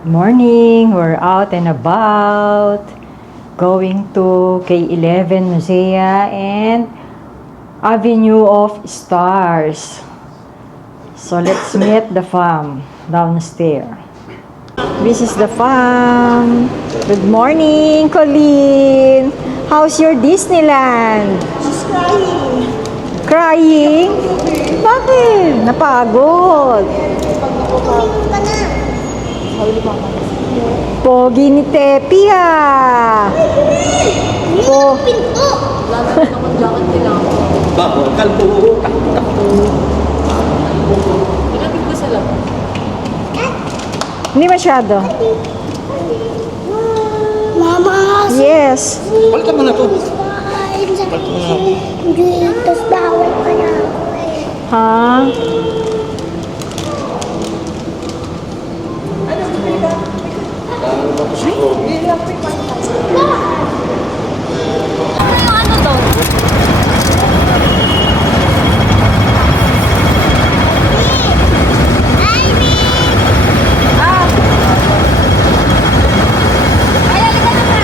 Morning, we're out and about, going to K11 Musea and Avenue of Stars. So let's meet the fam downstairs. This is the fam. Good morning, Colleen. How's your Disneyland? She's crying. Crying? Bakit? Napagod. Pogi ni Tepi ah. Pinto! Lalo naman jacket nila. Bawal kalbo. Pinating ko sila. Hindi masyado. Mama! Yes. Palitan mo na to. Hindi, tapos bawal pa na ako eh. Ha? Ano to? Ay, halika naman.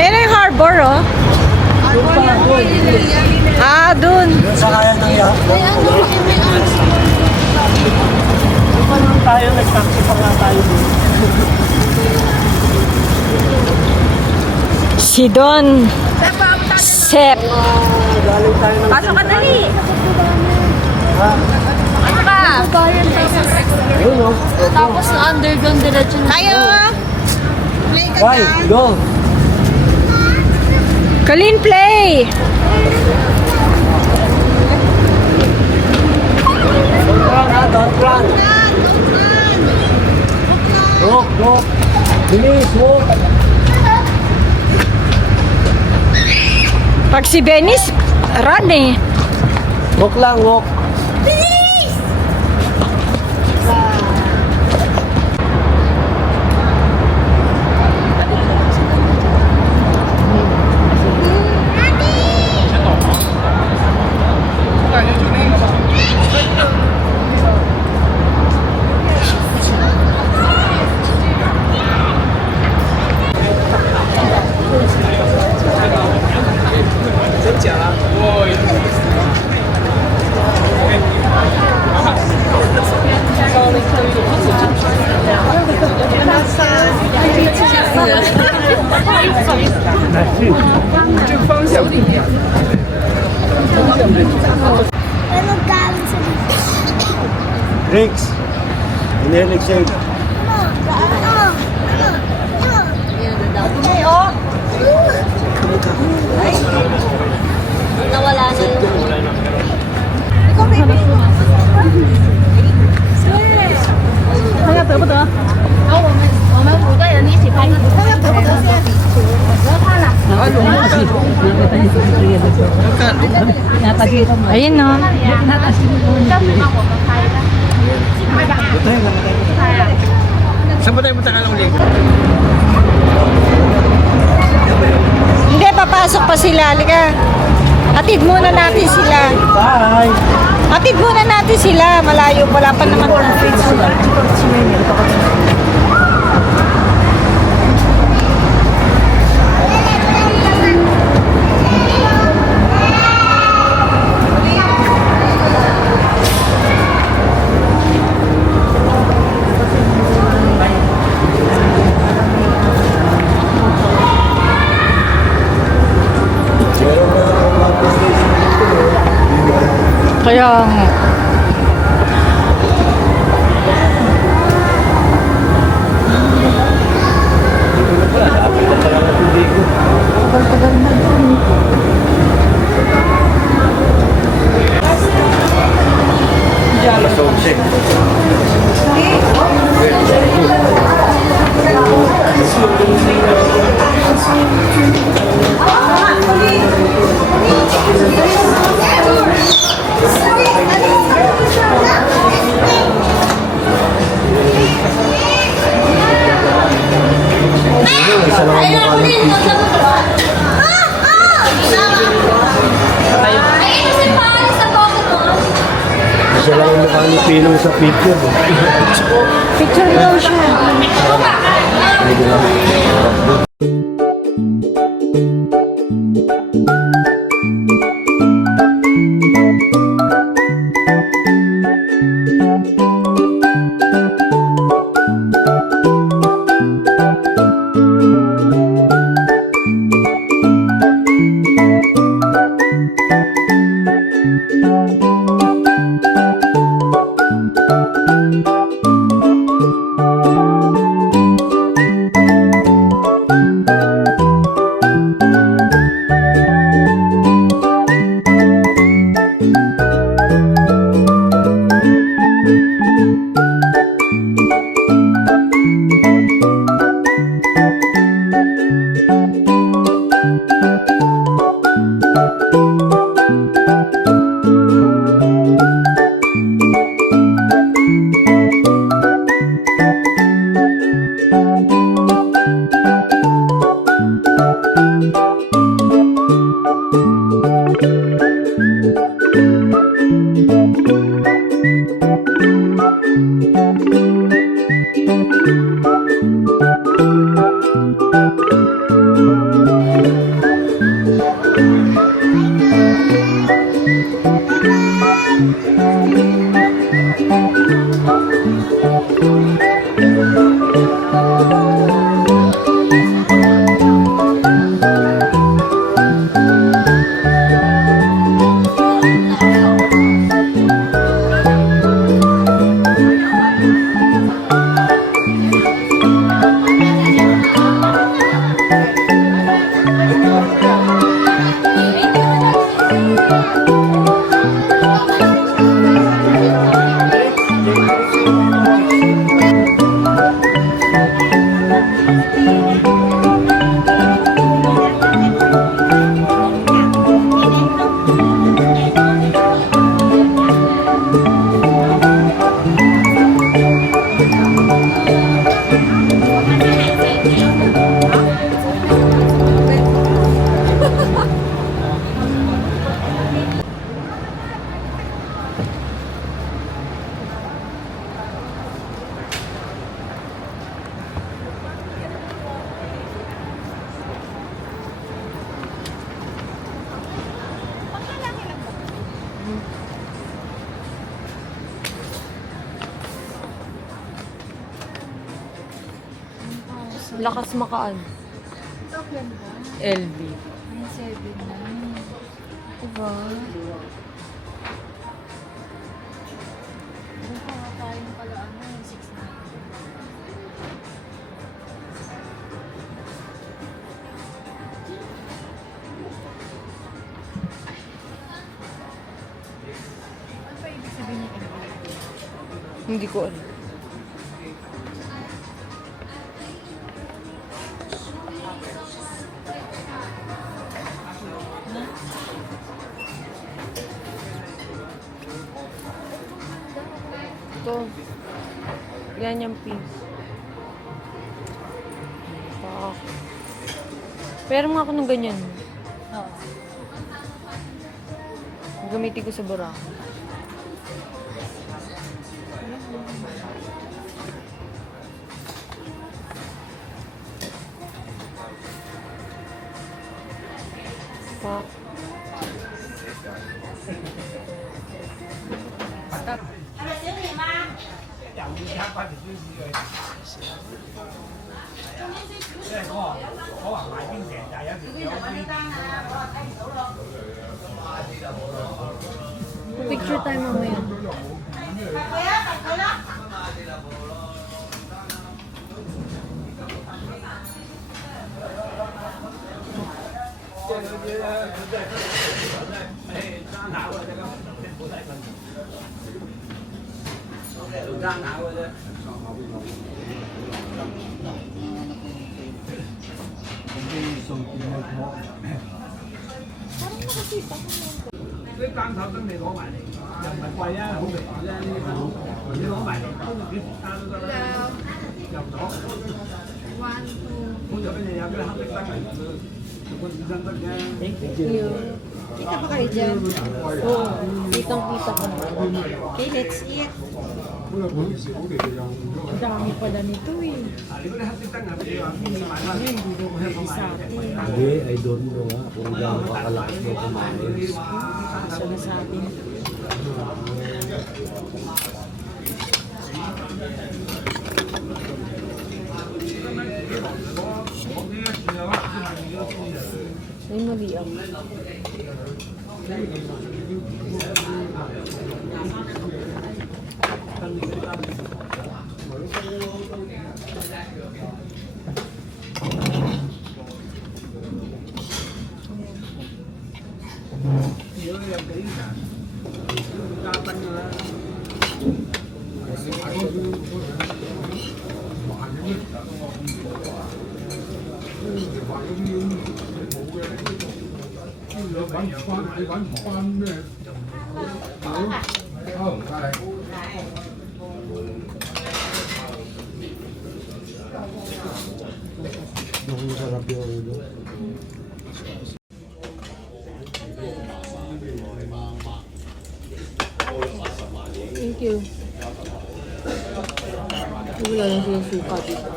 Ayun na yung harbor, oh. Ah, dun. Sa kaya ng yak. Tayo, nag-taxi pa nga tayo. Si Don. Sep. Galing tayo ng... Pasok ka dali. Ano ka? Ayun o. Tapos na underground diretso na. Tayo! Play ka Why? dyan. Go. Colleen, play. Don't run ha, don't run. Walk, walk. Bilis, walk. Pag si Venice, run eh. Walk lang, walk. Ano galing sa dito? Drinks. Inilig sa'yo. Nawala na yung... Ikaw, baby. Ayun, no. Saan ba tayo matakalang ulit? Hindi, papasok pa sila. Halika. Atid muna natin sila. Bye! Atid muna natin sila. Malayo. Wala pa naman. Kaya nga. Dito na pala, dapat na pala natin ligo. Tagal-tagal na dun. Alas 11. Isa lang ang mukha ng pizza. Isa lang ang mukha ng pinong sa picture. Picture daw siya. Lakas makaan. LV. Diba? Hindi ko alam. Ito. Yan yung piece. Fuck. Pero nga ako ng ganyan. Oo. Gamitin ko sa Boracay. Fuck. Picture time mamaya. Kita pa kayo dyan. Oo, kitang-kita ko na. Okay, let's eat. Ang dami pala nito eh. Hindi, I don't know nga kung gaano kakalakas mo kumain. Siya na sa atin. Ay, mali ako. Ang sarap yung ulo. Thank you. Wala lang siya suka dito.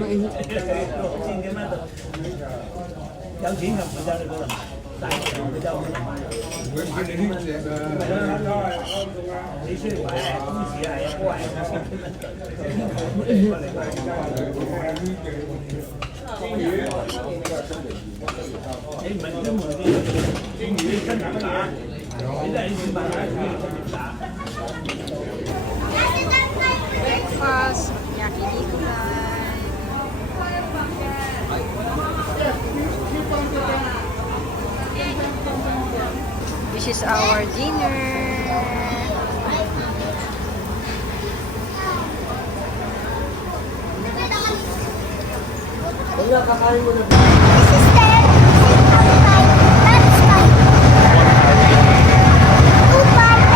Mainit. Breakfast, yakiniku. This is our dinner. Wala, kakain mo na. This is 10. That's 5. 2 5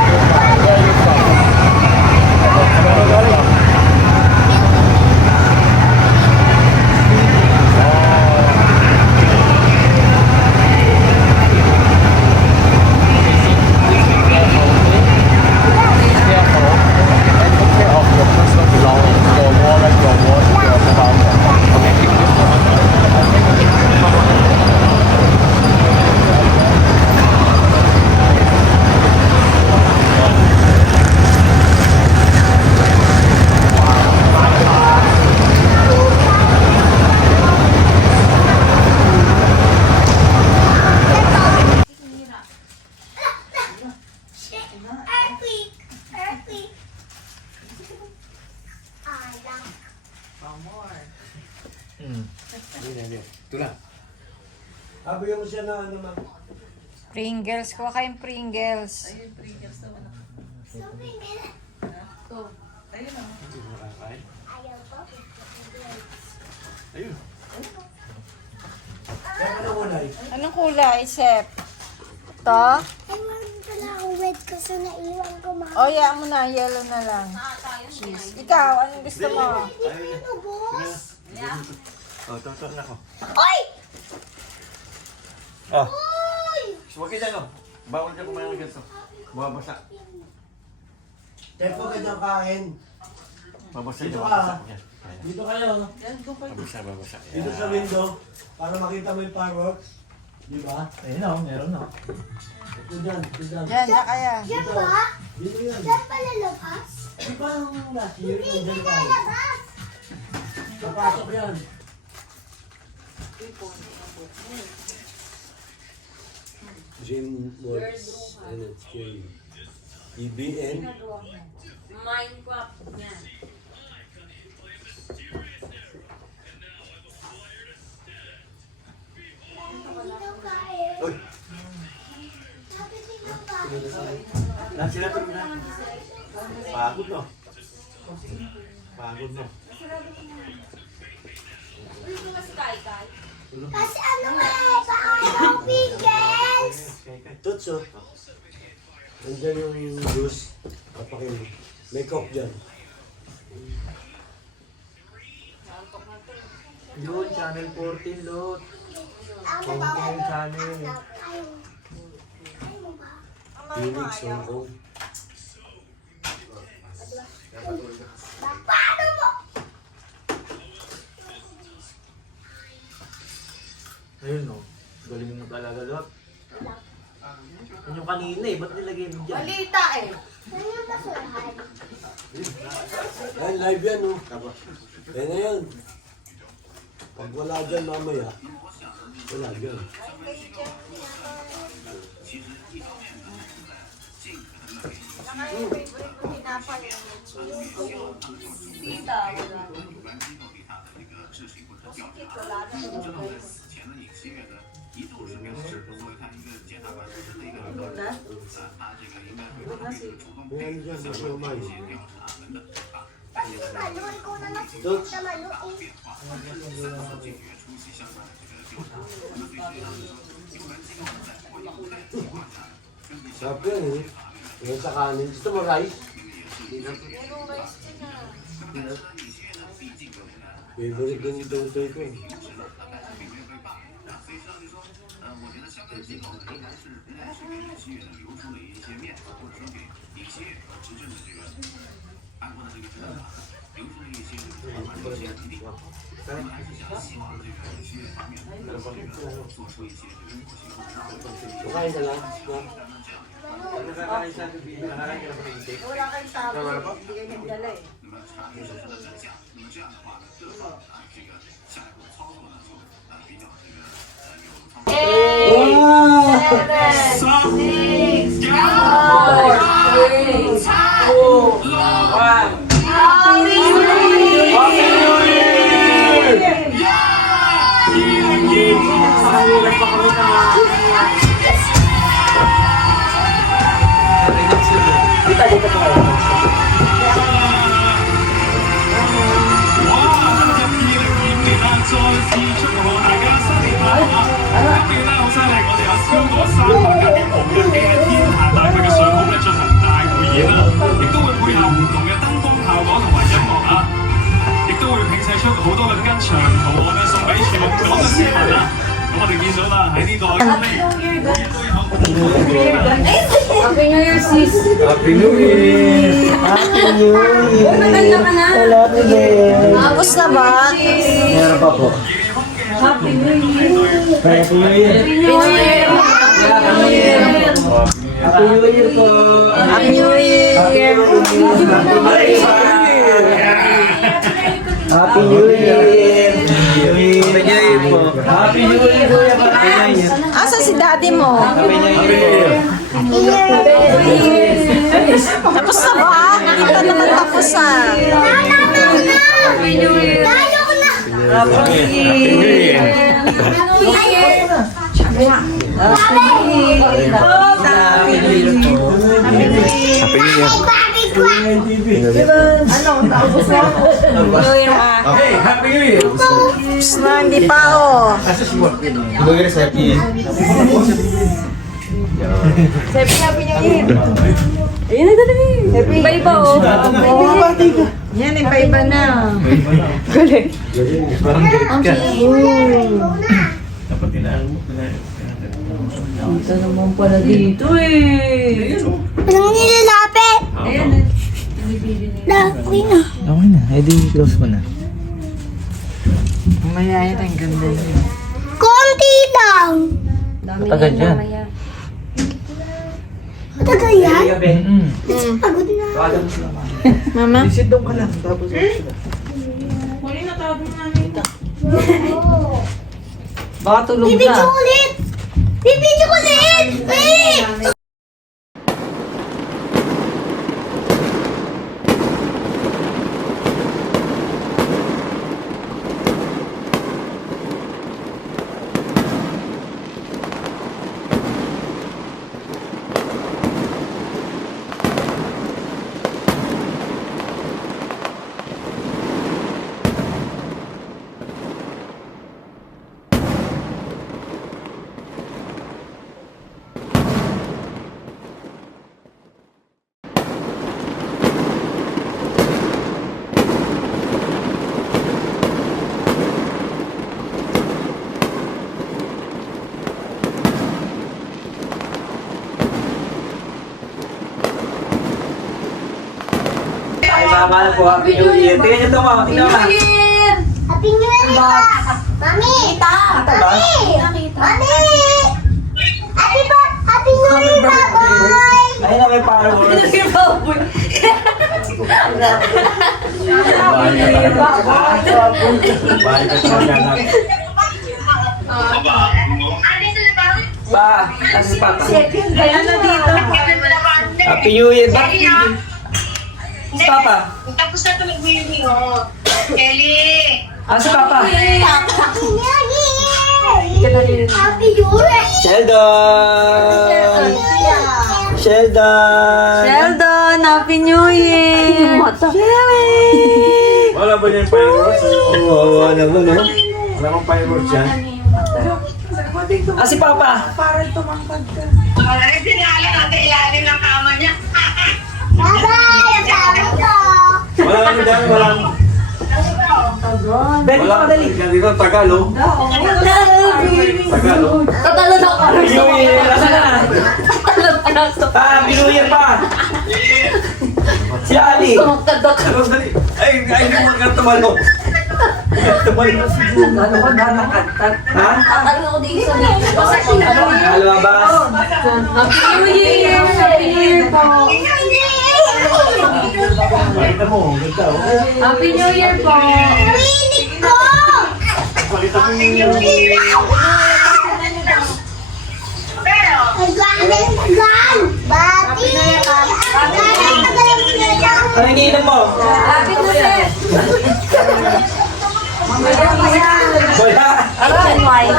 Earthquake. Earthquake. Alam. Ito na. Habi mo siya na ano ma. Pringles. Kuha kayong Pringles. Sabi nila. Ayaw po. Ayun. Kaya ka na muna eh. Anong kulay, Sep? To? Ay, meron pala akong red kasi naiwan ko mga. O, yeah mo na. Yellow na lang. Cheese. Ikaw, anong gusto mo? Hindi ko yun ubos. Oh, tutok na ako. Oy! Oh. Oy! Huwag kayo dyan, oh. Bawal dyan kumain ng ganito. Mababasa. Tempo ka dyan kain. Mababasa dyan, mababasa. Dito kayo. Babasa. Dito sa window, para makita mo yung fireworks. Di ba? Ayun o, meron na. Ito dyan, ito dyan. Diyan, diyan kaya. Yan ba? Dito yan. Yan pala labas? Di ba yung last year, Hindi nandyan ka tayo? labas. Papasok yan. Jim Works, NHK, EBN. Minecraft niya. Dito kain. Uy! Sabi dito kain. Sila na. Pagod no? Pagod no? Kasi ano nga eh, paano pickles? Tutso. Nandiyan yung juice. Papakin. May coke dyan. Yun, channel 14, Lot. Ako Kung ba? yung channel. Ayaw. Ayaw mo ba? Phoenix, Hong Kong. Paano mo? Ayun, no. Galing mo talaga, Lot. Yun yung kanina eh. Ba't nilagay mo dyan? Ano yung basurahan? Yan, live yan, no? Yan na yan. Pag wala dyan mamaya, wala dyan. Yan dyan, masumay. Kasi malo, ikaw na lang Dutch. sa malo eh. Sarap yan, eh. Yan sa kanin. Gusto mo rice? Favorite din yung tutoy ko, eh. Kukain ka lang. Nakakain sa gabi. Nakakain ka na pa ng Wala kang sabi. Hindi kayo nagdala eh. Happy New Year, sis! Happy New Year! Happy New Year! Maganda ka na! Tapos na ba? Meron pa po. Happy New Year! Happy New Year! Happy New Year! Happy New Year! Happy New Year po! Happy New Year! Happy New Year! Happy New Year po! Happy New Year! Happy New Year! Asa si daddy mo? Happy New Year! Tapos na ba? Nakita naman tapos ah. Happy New Year! Tayo ko na. Happy New Year! Hey, Happy New Year! Tapos na, hindi pa oh. Ayun na dali! Iba-iba oh! Yan, iba-iba na. Ito naman pala dito eh! Anong nilalapit? Ayan na. Na, uwi na. Okay na, edi close mo na. Konti lang. Matagal yan. Matagal yan? Mm. Pagod na. Mama? Sit down ka lang, tapos Baka tulog Bibidyo na. ulit! Bibidyo ulit! Eh! Ay, mama po, Happy New Year. Tingnan niyo ito, ma. Tingnan mo. Happy New Year ito! Mami! Mami! Mami! Happy New Year, Baboy! Ayun na may fireworks. Balik ka sa mga anak. Pa, ano si Papa? Happy New Year. Bakit hindi? Si Papa? Tapos na ito nag-weaving, oh. Kelly! Ah, si Papa? Happy New Year! Happy New Year! Sheldon! Sheldon! Sheldon, Happy New Year! Wala ba yung fireworks? Oo, ano mo, no? Wala kang fireworks yan? Ah, si Papa? Ay, sinala natin ilalim ng kama niya. Bye-bye! Ang tawag ko! Wala kang dyan, walang... Ben, Wala madali. kang dito, Tagalo. Tagalo. Tatalo na ako. Happy New Year! Asa na? Happy New Year pa! Si Ali! Sumaktadak. Ano, dali. Ay, hindi mo ka tumalo. Tumalo. Ano ka nanakantad? Ha? Ano ko dito sa dito? Alabas! Happy New Year! Happy New Year po! Pakita mo, ganda oh. Happy New Year po! Pinig ko! Pakita mo yung... Tagal! Bati! Ano iniinom mo? Happy New Year! Wala! Action wise.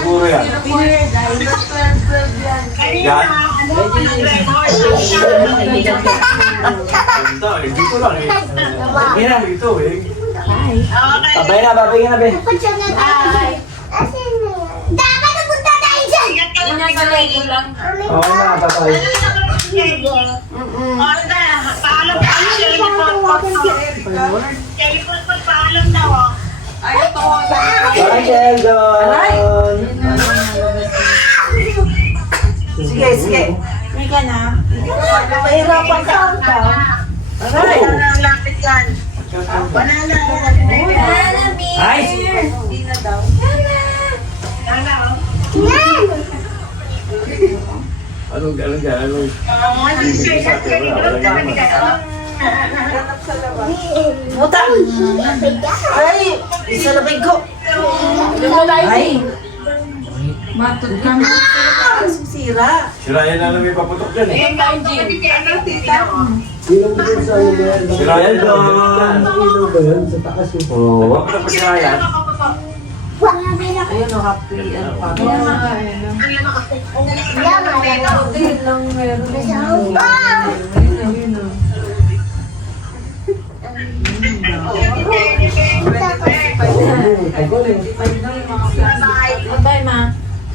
Siguro yan. Yan. Ganda eh. Dito lang eh. Sige na. Dito eh. Babay na, babay ka na, Ben. Asan na yan? Dapat napunta tayo dyan! Ingat sa lego lang. Okay na, babay. Paalam ka. Kelly po, paalam daw, oh. Bye, Sheldon! Sige, sige. Mahirapan ka. Lapit yan. Ay! Yan! Anong Anong Muta! Ay! Isa na ko! Ay! Matod ka na. Sira. Sirayan na lang may paputok dyan eh. Sheldon! Oo. Paputok pa sirayan. Ayun o, happy. Ano pa? Bye, ma.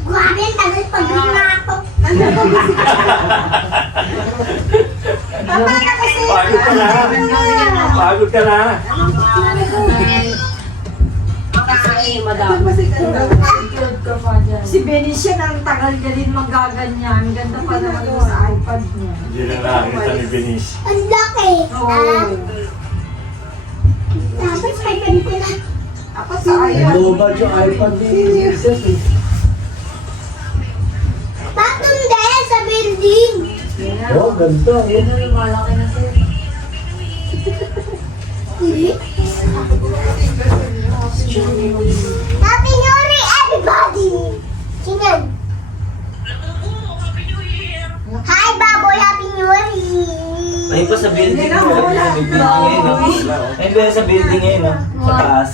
Grabe, tagal pag-hinga ako. Papa na kasi. Pagod ka na. Pagod ka na. Si Benicia nang tagal niya din magaganyan. Ganda pa naman yung sa iPad niya. Hindi na nakakita ni Benice. Ang laki. Dapat sa iPad ko na. Ako sa iPad. Bakit dahil sa building? Oh, ganda. Yan na lumalaki na sa'yo. Happy New Year, everybody! everybody! Sinan? Hi, Baboy! Happy New Year! Ayun pa sa building mo. Ayun sa building ngayon, no? Ayun pa sa building ngayon, no? Sa taas.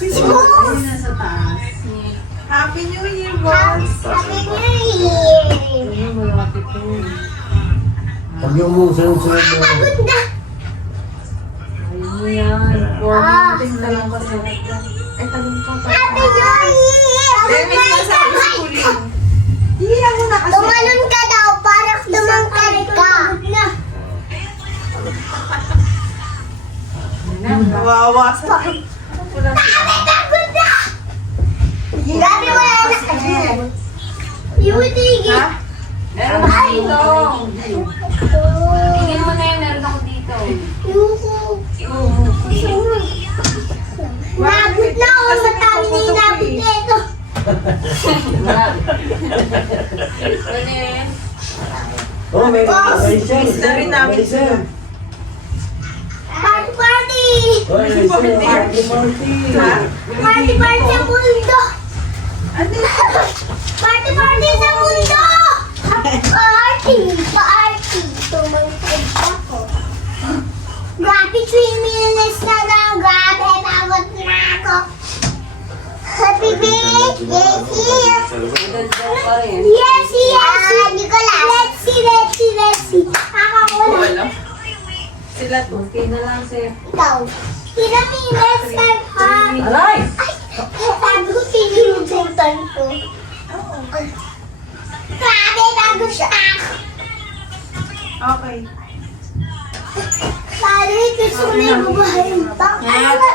Happy New Year, boss! Happy New Year! Pag yung mo, sunod-sunod mo. Pagod na! Ayan. 4 minutes na lang kasi. Ay, talong pa. Happy New Year! Demi, sinasabi sa kuling. Hilang mo na kasi. Tumalon ka daw para tumangkad ka. Kawawa sa Pagod na! Grabe wala na kasi. Iwitigil. Meron ako dito. Tingin mo na yun, meron ako dito. Nabot na ako sa tabi na inabot na ito. Ano yun? Oh, may siya. Na rin namin siya. Party party! Party, party. Party party sa mundo! Party party sa mundo! Party! Party! Tumangkad ako. Grabe 3 minutes na lang. Grabe, pagod na ako. Happy birthday here! Yes, yes! Nicolas! Let's see! Ako wala. Sila, okay na lang siya. Ikaw. Let's start ha. Aray! Sabi ko, pinilibutan ko. Grabe, bago siya. Okay. Sabi ko, gusto ko na yung bubuhayin pa.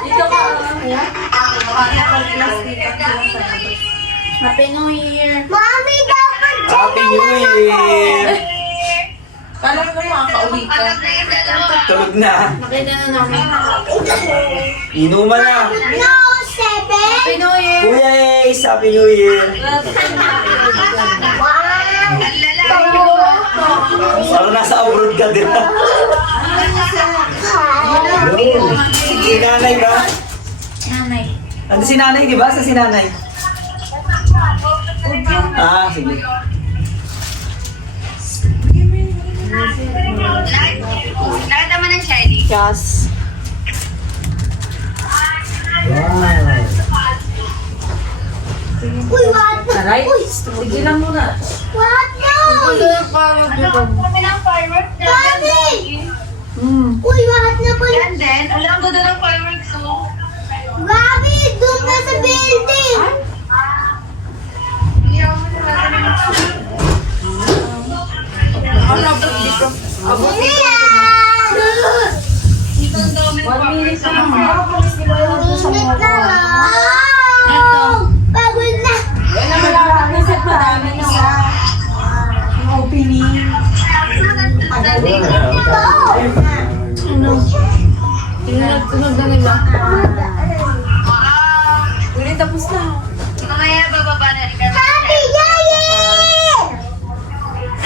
Dito ka. Happy New Year! Mami, dapat dyan Happy na New lang ako. Year! Kala mo makakauwi ka. Tulog na. Nakita na namin. Inuman na. No, 7. Happy New Year! Kuya Ace, Happy New Year! Parang nasa abroad ka din. Si nanay ba? Nanay. Ando si nanay, di ba? Sa si nanay. Ah, sige. Lahat naman ng shiny. Yes. Uy, what? Aray. Uy, Sige lang muna. what no? Kami ng fireworks na. Mami! Uy, what na po? Yan din. Alam ko doon ang fireworks. So, Grabe, doon na sa building. Ang labot dito. Ano yan? 1 minute na lang. Init na lang. Pagod na. Yan ang malalakisit madami nyo. Yung opening. Tunog na nila. Uli, tapos na. mamaya bababa na rin kami. Happy New Year!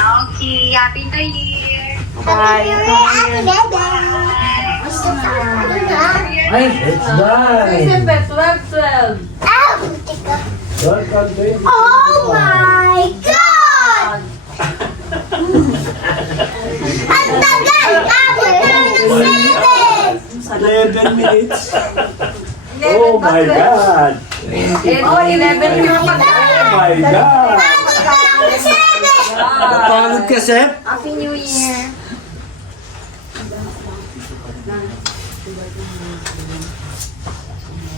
Okay, Happy New Year. Happy New Year, Ate Bebe. Gusto ko na. Ay, it's done. December 12. Ah, buti ka. Welcome to it. Oh my God! Ang tagal! Abot na ng 11 minutes. Oh my God. Oh, 11 yung Oh my God. 7! Abot na ng 7! Napagod ka, Sep? Happy New Year.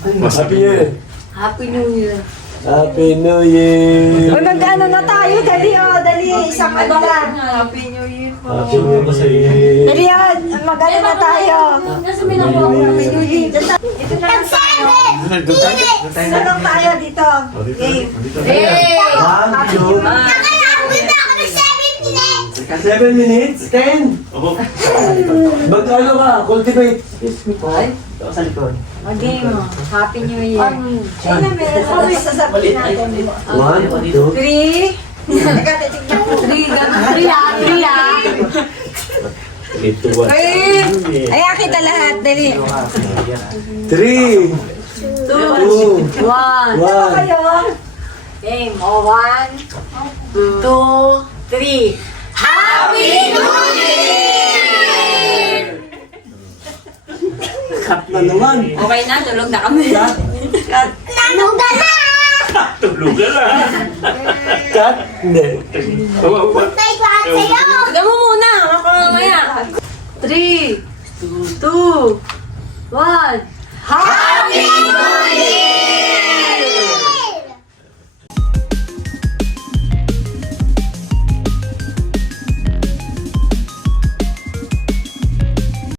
Happy New Year. Happy New Year. Happy New Year. Mag-ano na tayo? Dali, dali. Isang ano lang. Happy New Year po. Happy New Year. Dali yan. Mag-ano na tayo. Nasa minawa ko. Happy New Year. Dito na lang tayo. Minutes! Dito lang tayo dito. Game. Hey! 1, 2, Nakayabot na ako ng 7 minutes! 7 minutes? 10? Mag-ano ka? Cultivate. Excuse me po. Ito sa likod. Game mo. Happy New Year. Ayun na, meron na may sasabihin natin. 1, 2, 3. Teka, titignan ko. 3 ah. 3, 2, 1. Ay, kita lahat. Dali. 3, 2, 1. 1. Kayo? Game. O, 1, 2, 3. Cut na naman. Okay na, tulog na kami. Nanuga na! Tulugan na. Cut? Hindi. Tay ko at sa'yo! Tignan mo muna, ako mamaya. 3, 2, 1. Happy